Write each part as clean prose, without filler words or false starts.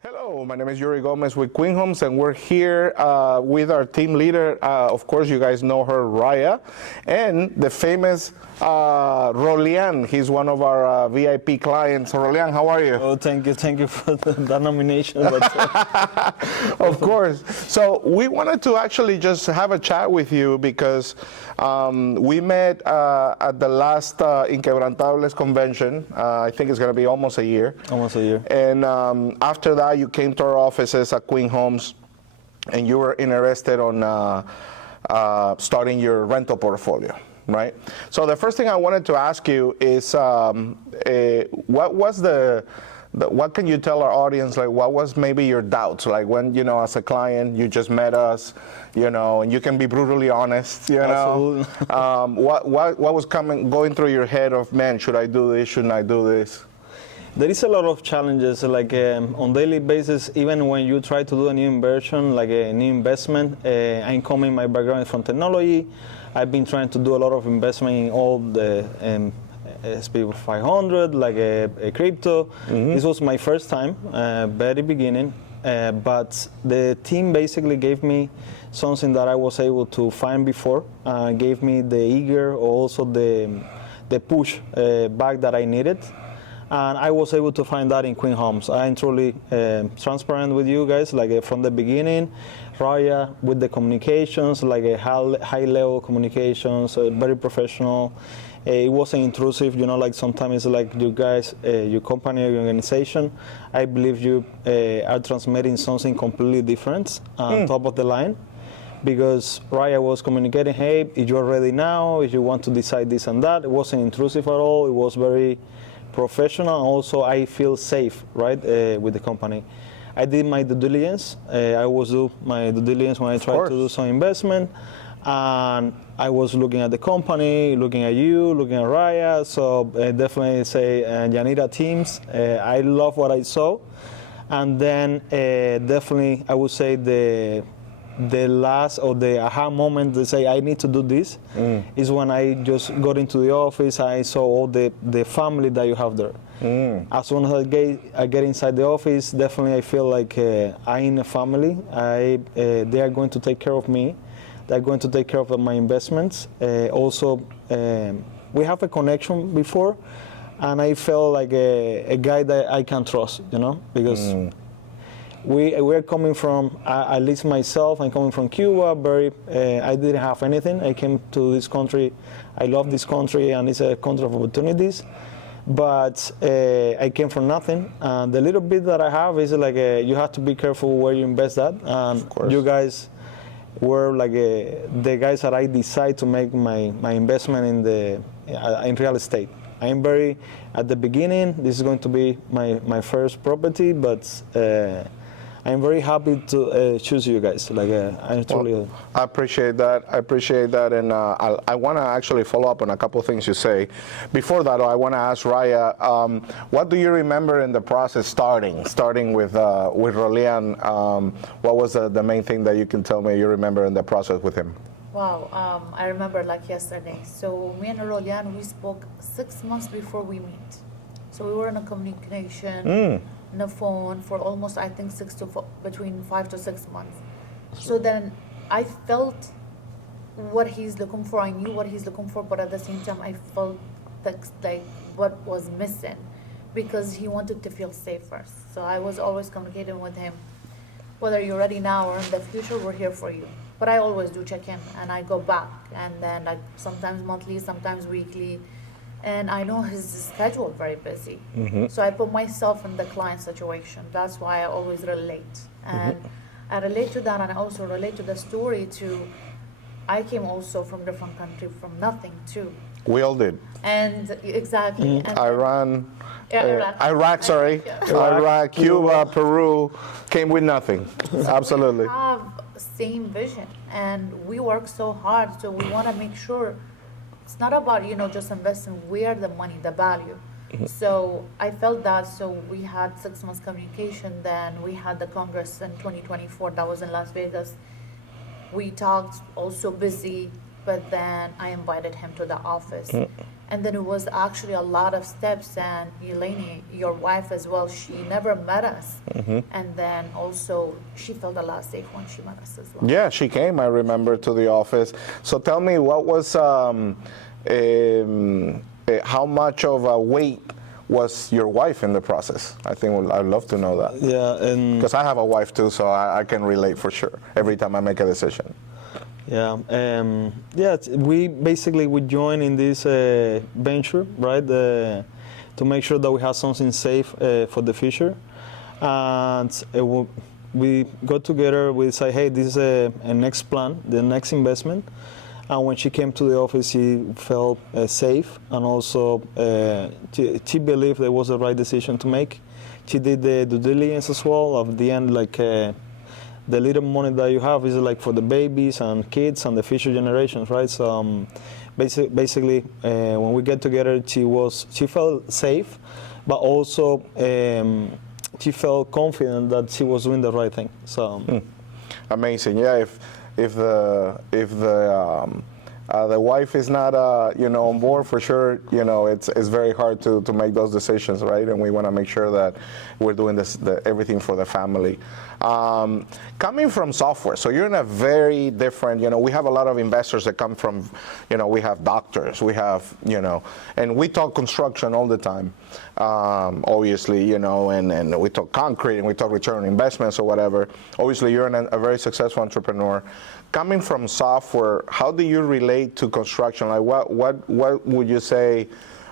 Hello, my name is Yuri Gomez with Queen Homes, and we're here with our team leader. Of course, you guys know her, Raya, and the famous Rolian. He's one of our VIP clients. Rolian, how are you? Oh, thank you for that nomination. Of course. So we wanted to actually just have a chat with you because we met at the last Inquebrantables convention. I think it's going to be almost a year. Almost a year. And after that, you came to our offices at Queen Homes, and you were interested on starting your rental portfolio, right? So the first thing I wanted to ask you is, what was what can you tell our audience, like what was maybe your doubts, like when, you know, as a client, you just met us, you know, and you can be brutally honest, you know? Absolutely. What was going through your head of, man, should I do this, shouldn't I do this? There is a lot of challenges, like on daily basis, even when you try to do a new inversion, like a new investment. I'm coming, my background is from technology. I've been trying to do a lot of investment in all the SP 500, like a crypto. Mm-hmm. This was my first time, very beginning, but the team basically gave me something that I was able to find before, gave me the eager, also the push back that I needed. And I was able to find that in Queen Homes. I'm truly transparent with you guys, like from the beginning. Raya with the communications, like a high-level communications, very professional. It wasn't intrusive, you know, like sometimes it's like you guys, your company, your organization, I believe you are transmitting something completely different on top of the line. Because Raya was communicating, hey, if you're ready now, if you want to decide this and that. It wasn't intrusive at all. It was very professional. Also, I feel safe, right, with the company. I did my due diligence. I always do my due diligence when I try to do some investment. And I was looking at the company, looking at you, looking at Raya. So definitely say Yanira teams. I love what I saw. And then definitely I would say the last or the aha moment to say I need to do this is when I just got into the office. I saw all the family that you have there. As soon as I get inside the office, definitely I feel like I'm in a family. They are going to take care of me. They're going to take care of my investments. Also, we have a connection before, and I felt like a guy that I can trust, you know, because we're coming from, at least myself, I'm coming from Cuba, I didn't have anything. I came to this country, I love this country, and it's a country of opportunities. But I came from nothing. The little bit that I have is like, you have to be careful where you invest that. You guys were like the guys that I decide to make my investment in real estate. I'm very, at the beginning, this is going to be my first property, but I'm very happy to choose you guys. Like, I totally. I appreciate that. And I want to actually follow up on a couple of things you say. Before that, I want to ask Raya, what do you remember in the process starting with Rolian? What was the main thing that you can tell me you remember in the process with him? Wow, I remember like yesterday. So me and Rolian, we spoke 6 months before we meet. So we were in a communication. On the phone for almost, I think, between 5 to 6 months. So then I felt what he's looking for. I knew what he's looking for, but at the same time, I felt like what was missing, because he wanted to feel safe first. So I was always communicating with him, whether you're ready now or in the future, we're here for you. But I always do check in, and I go back, and then like sometimes monthly, sometimes weekly. And I know his schedule very busy. So I put myself in the client situation. That's why I always relate. And I relate to that, and I also relate to the story too. I came also from different country, from nothing too. We all did. And exactly. And Iraq, Cuba, Peru, came with nothing. Absolutely. We have same vision, and we work so hard, so we want to make sure it's not about, you know, just investing where the money, the value. So I felt that. So we had 6 months communication. Then we had the Congress in 2024. That was in Las Vegas. We talked, also busy, but then I invited him to the office. And then it was actually a lot of steps, and Eleni, your wife as well, she never met us. And then also she felt a lot safe when she met us as well. Yeah, she came, I remember, to the office. So tell me, what was, how much of a weight was your wife in the process? I think I'd love to know that. Yeah, and Because I have a wife too, so I can relate for sure every time I make a decision. yeah, we joined in this venture, right, to make sure that we have something safe for the future. And we got together, we said, hey, this is a next plan, the next investment. And when she came to the office, she felt safe, and also she believed it was the right decision to make. She did the due diligence as well. At the end, like the little money that you have is like for the babies and kids and the future generations, right? So basically, when we get together, she felt safe, but also she felt confident that she was doing the right thing. So Amazing. Yeah, if the wife is not on board, for sure, it's very hard to make those decisions, right? And we want to make sure that we're doing everything for the family. Coming from software, so you're in a very different, we have a lot of investors that come from, we have doctors, we have, and we talk construction all the time, obviously, and we talk concrete and we talk return on investments or whatever. Obviously, you're a very successful entrepreneur. Coming from software, how do you relate to construction? Like, what would you say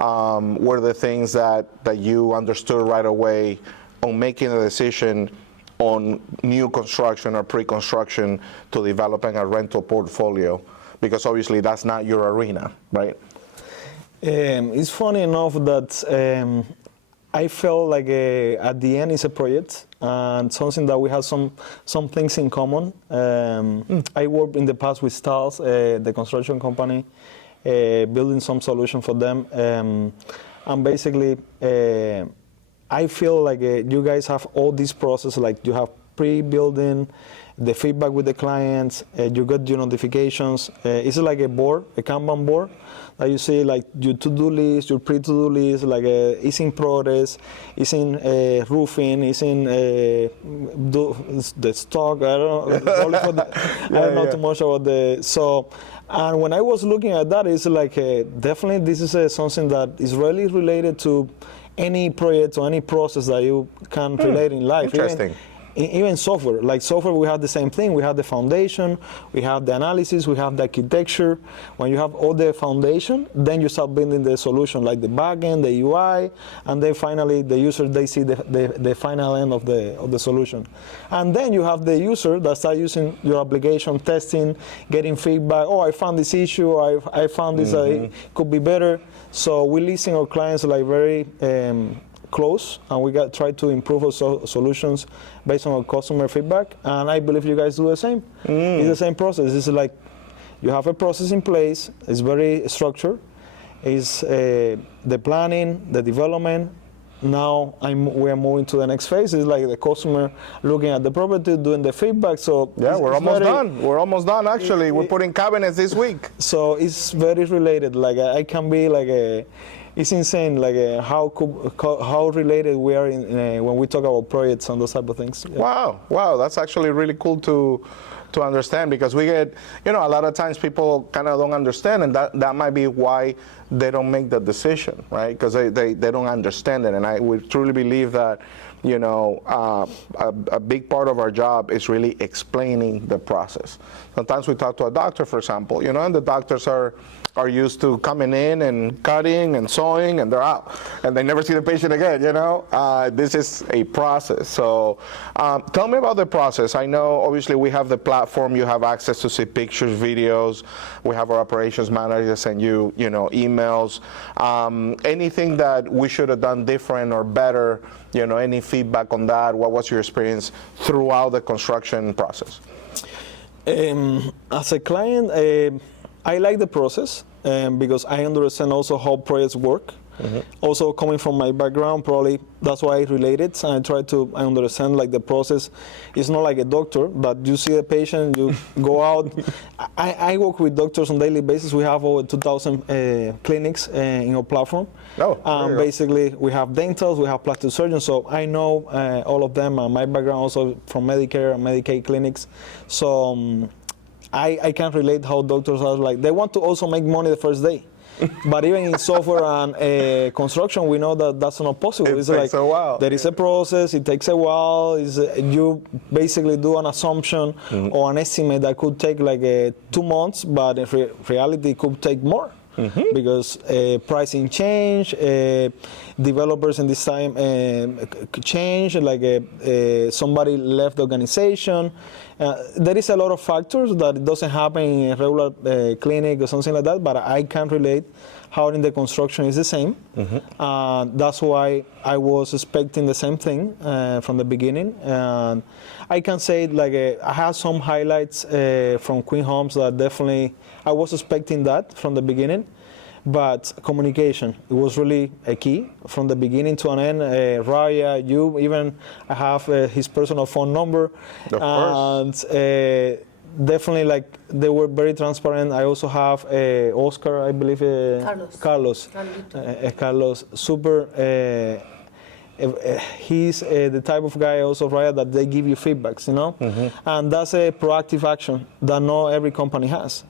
were the things that you understood right away on making a decision on new construction or pre-construction to developing a rental portfolio? Because obviously that's not your arena, right? It's funny enough that I felt like at the end it's a project and something that we have some things in common. I worked in the past with Stahls, the construction company, building some solution for them. And basically, I feel like you guys have all this process, like you have pre-building, the feedback with the clients, you got your notifications. It's like a board, a Kanban board, that you see like your to-do list, your pre-to-do list, like it's in progress, it's in roofing, it's in the stock. I don't know, only for I don't know too much about the so. And when I was looking at that, it's like definitely this is something that is really related to any project or any process that you can relate in life. Interesting. Even software, like software, we have the same thing. We have the foundation, we have the analysis, we have the architecture. When you have all the foundation, then you start building the solution, like the backend, the UI, and then finally the user, they see the final end of the solution. And then you have the user that start using your application, testing, getting feedback. Oh, I found this issue. I found this. It could be better. So we listen our clients like very close, and we try to improve our solutions based on our customer feedback. And I believe you guys do the same. It's the same process. It's like you have a process in place. It's very structured. It's the planning, the development. Now we are moving to the next phase. It's like the customer looking at the property, doing the feedback. So yeah, we're almost done. We're almost done. Actually, we're putting cabinets this week. So it's very related. Like I can be like it's insane, like how related we are when we talk about projects and those type of things. Yeah. Wow, that's actually really cool to understand, because we get, a lot of times people kind of don't understand, and that might be why they don't make the decision, right? Because they don't understand it, and I would truly believe that, a big part of our job is really explaining the process. Sometimes we talk to a doctor, for example, and the doctors are used to coming in and cutting and sewing, and they're out, and they never see the patient again. This is a process. So tell me about the process. I know obviously we have the platform. You have access to see pictures, videos. We have our operations manager send you, emails. Anything that we should have done different or better? Any feedback on that? What was your experience throughout the construction process? As a client, I like the process because I understand also how projects work. Also coming from my background, probably that's why I related. And I understand like the process. It's not like a doctor that you see a patient, you go out. I work with doctors on a daily basis. We have over 2,000 clinics in our platform. Basically, we have dentals, we have plastic surgeons, so I know all of them. My background also from Medicare and Medicaid clinics. So I can relate how doctors are like, they want to also make money the first day. But even in software and construction, we know that that's not possible. It takes a while. There is a process, it takes a while. You basically do an assumption or an estimate that could take like 2 months, but in reality it could take more. Because pricing change, developers in this time change, like somebody left the organization. There is a lot of factors that doesn't happen in a regular clinic or something like that, but I can relate how in the construction is the same. That's why I was expecting the same thing from the beginning. And I can say like I have some highlights from Queen Homes that definitely I was expecting that from the beginning. But communication, it was really a key from the beginning to an end. Raya, you, even I have his personal phone number. Of course. And definitely, like, they were very transparent. I also have Oscar, I believe. Carlos. Carlos, super. He's the type of guy also, Raya, that they give you feedbacks, you know? And that's a proactive action that not every company has.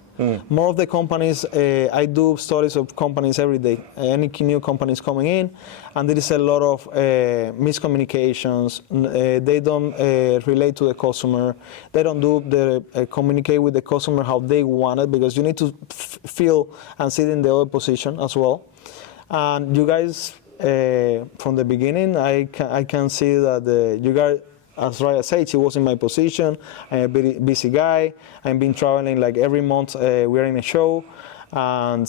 More of the companies, I do studies of companies every day. Any new companies coming in, and there is a lot of miscommunications. They don't relate to the customer. They don't communicate with the customer how they want it, because you need to feel and sit in the other position as well. And you guys, from the beginning, I can see that you guys, as Raya said, she was in my position. I'm a very busy guy. I've been traveling like every month. We're in a show, and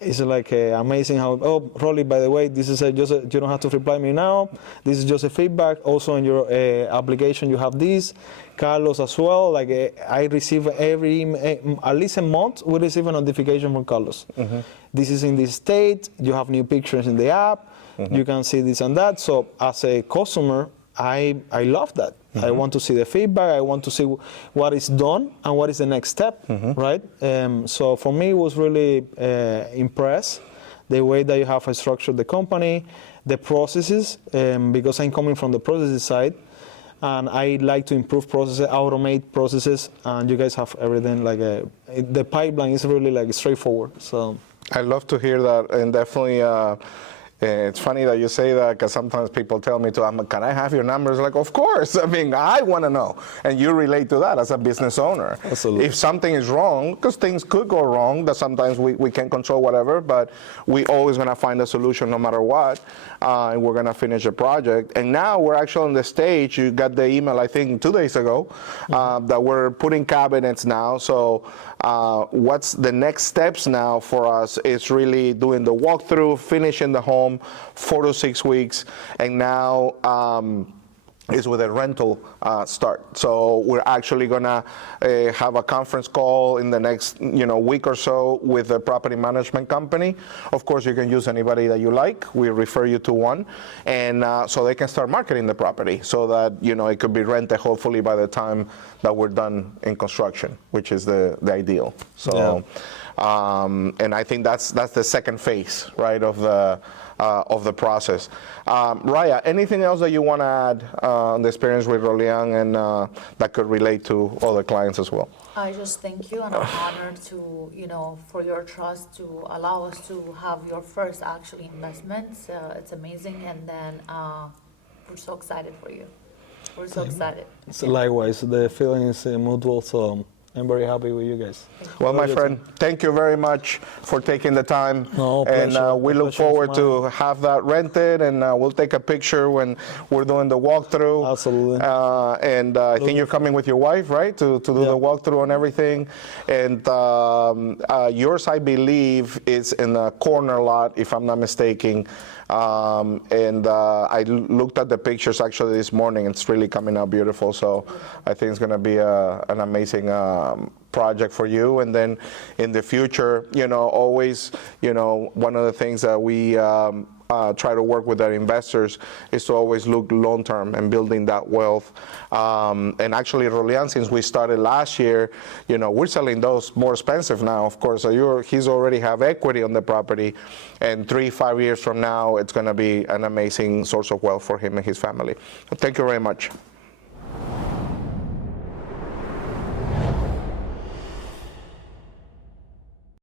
it's like amazing how. Oh, Rolly, by the way, this is you don't have to reply me now. This is just a feedback. Also, in your application, you have this. Carlos as well. Like I receive at least a month, we receive a notification from Carlos. This is in this state. You have new pictures in the app. You can see this and that. So as a customer, I love that. I want to see the feedback. I want to see what is done and what is the next step, right? So for me, it was really impressed the way that you have structured the company, the processes, because I'm coming from the processes side, and I like to improve processes, automate processes, and you guys have everything like the pipeline is really like straightforward. So I love to hear that, and definitely. It's funny that you say that, because sometimes people tell me can I have your numbers? Like, of course. I mean, I want to know. And you relate to that as a business owner. Absolutely. If something is wrong, because things could go wrong, that sometimes we can't control whatever, but we always going to find a solution no matter what, and we're going to finish the project. And now we're actually on the stage. You got the email, I think, 2 days ago, that we're putting cabinets now. So what's the next steps now for us is really doing the walkthrough, finishing the home, 4 to 6 weeks, and now is with a rental start. So we're actually gonna have a conference call in the next week or so with a property management company. Of course, you can use anybody that you like. We refer you to one, and so they can start marketing the property, so that it could be rented hopefully by the time that we're done in construction, which is the ideal. So, and I think that's the second phase, right, of the process. Raya, anything else that you want to add on the experience with Rolian and that could relate to other clients as well? I just thank you, and I'm honored to, for your trust to allow us to have your first actually investment. It's amazing, and then we're so excited for you. We're so excited. So likewise, the feeling is mutual, so I'm very happy with you guys. Well, my friend, thank you very much for taking the time. No, pleasure. And we look forward to have that rented, and we'll take a picture when we're doing the walkthrough. Absolutely. And I think you're coming with your wife, right, to do the walkthrough and everything. And yours, I believe, is in the corner lot, if I'm not mistaken. And I looked at the pictures actually this morning. It's really coming out beautiful. So I think it's going to be an amazing project for you. And then in the future, always, one of the things that we try to work with our investors is to always look long term and building that wealth. And actually, Rolian, since we started last year, we're selling those more expensive now, of course. So he's already have equity on the property, and 3-5 years from now, it's going to be an amazing source of wealth for him and his family. Thank you very much.